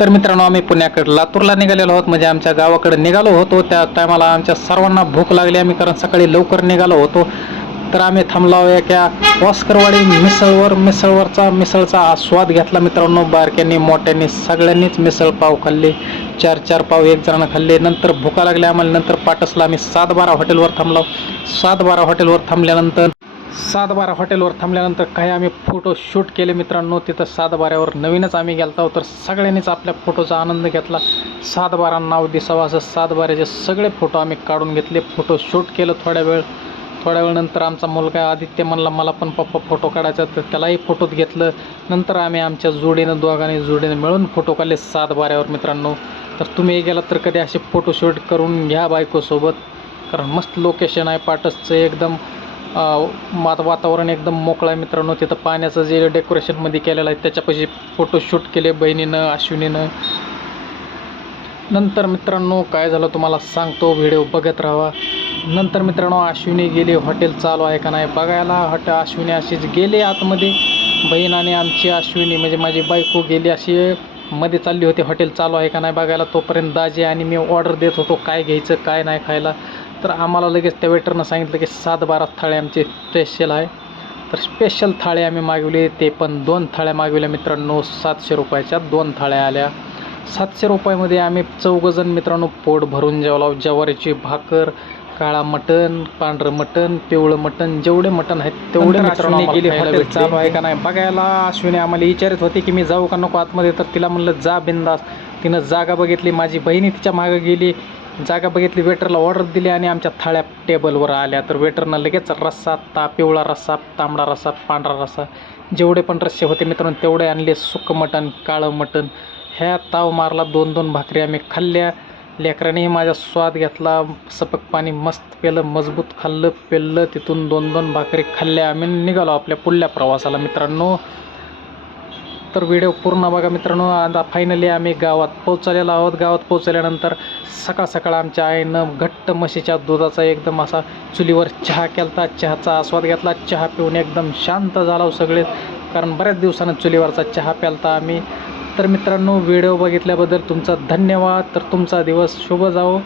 तर मित्रांनो आम्ही पुण्याकडे लातूरला निघालेलो आहोत. म्हणजे आमच्या गावाकडे निघालो होतो. त्या टायमाला आमच्या सर्वांना भूक लागली आम्ही कारण सकाळी लवकर निघालो होतो. तर आम्ही थांबलो एका ऑस्करवाडी मिसळवर मिसळवरचा मिसळचा आस्वाद घेतला मित्रांनो. बारक्यांनी मोठ्यांनी सगळ्यांनीच मिसळ पाव खाल्ले. चार चार पाव एक जणांना खाल्ले. नंतर भुका लागल्या आम्हाला. नंतर पाटसला आम्ही सात बारा हॉटेलवर थांबलो. सात बारा हॉटेलवर थांबल्यानंतर सातबारा हॉटेलवर थांबल्यानंतर काही आम्ही फोटो शूट केले मित्रांनो. तिथं सातबाऱ्यावर नवीनच आम्ही गेलतो. तर सगळ्यांनीच आपल्या फोटोचा आनंद घेतला. सातबारा नाव दिसावा असं सातबाऱ्याचे सगळे फोटो आम्ही काढून घेतले. फोटो शूट केलं थोड्या वेळ. थोड्या वेळानंतर आमचा मुलगा आदित्य म्हणला मला पण पप्पा फोटो काढायचा तर त्यालाही फोटोत घेतलं. नंतर आम्ही आमच्या जोडीनं दोघांनी जोडीनं मिळून फोटो काढले सात बाऱ्यावर मित्रांनो. तर तुम्ही गेलात तर कधी असे फोटोशूट करून घ्या बायकोसोबत. कारण मस्त लोकेशन आहे पाटसचं एकदम मात वातावरण एकदम मोकळं आहे मित्रांनो. तिथं पाण्याचं जे डेकोरेशनमध्ये केलेलं आहे त्याच्यापाशी फोटोशूट केले बहिणीनं अश्विनीनं. नंतर मित्रांनो काय झालं तुम्हाला सांगतो व्हिडिओ बघत राहा. नंतर मित्रांनो अश्विनी गेली हॉटेल चालू आहे का नाही बघायला. हॉटे अश्विनी अशीच गेले आतमध्ये. बहीण आणि आमची अश्विनी म्हणजे माझी बायको गेली अशी मध्ये चालली होती. हॉटेल चालू आहे का नाही बघायला. तोपर्यंत दाजे आणि मी ऑर्डर देत होतो काय घ्यायचं काय नाही खायला. तर आम्हाला लगेच त्या वेटरनं सांगितलं की सात बारा थाळे आमचे स्पेशल आहे. तर स्पेशल थाळे आम्ही मागवले ते पण दोन थाळ्या मागवल्या मित्रांनो सातशे रुपयाच्या दोन थाळ्या आल्या. सातशे रुपयामध्ये आम्ही चौघजण मित्रांनो पोट भरून जेवलो. ज्वारीची भाकर काळा मटण पांढरं मटण पिवळं मटण जेवढे मटण आहेत तेवढे मित्रांनो गेली, हॉटेल चालू आहे का नाही? बघायला अश्विनी आम्हाला विचारत होती की मी जाऊ का नको आतमध्ये? तर तिला म्हणलं जा बिंदास. तिनं जागा बघितली माझी बहिणी तिच्या मागं गेली. जागा बघितली वेटरला ऑर्डर दिली आणि आमच्या थाळ्या टेबलवर आल्या. तर वेटरनं लगेच रस्सा ता पिवळा रस्सा तांबडा रस्सा पांढरा रस्सा जेवढे पण रस्से होते मित्रांनो तेवढे आणले. सुकं मटण काळं मटण ह्या ताव मारला दोन दोन भाकरी आम्ही खाल्ल्या. लेकरानेही माझा स्वाद घेतला. सपक पाणी मस्त पेलं मजबूत खाल्लं पेललं. तिथून दोन दोन भाकरी खाल्ल्या. आम्ही निघालो आपल्या पुढल्या प्रवासाला मित्रांनो. तर व्हिडिओ पूर्ण बघा मित्रांनो. आता फायनली आम्ही गावात पोहोचलेलो आहोत. गावात पोहोचल्यानंतर सकाळ सकाळ आमच्या आईनं घट्ट म्हशीच्या दुधाचा एकदम असा चुलीवर चहा केलता. चहाचा आस्वाद घेतला. चहा पिऊन एकदम शांत झालो सगळे. कारण बऱ्याच दिवसानं चुलीवरचा चहा प्यालता आम्ही. तर मित्रांनो व्हिडिओ बघितल्याबद्दल तुमचा धन्यवाद. तर तुमचा दिवस शुभ जावो.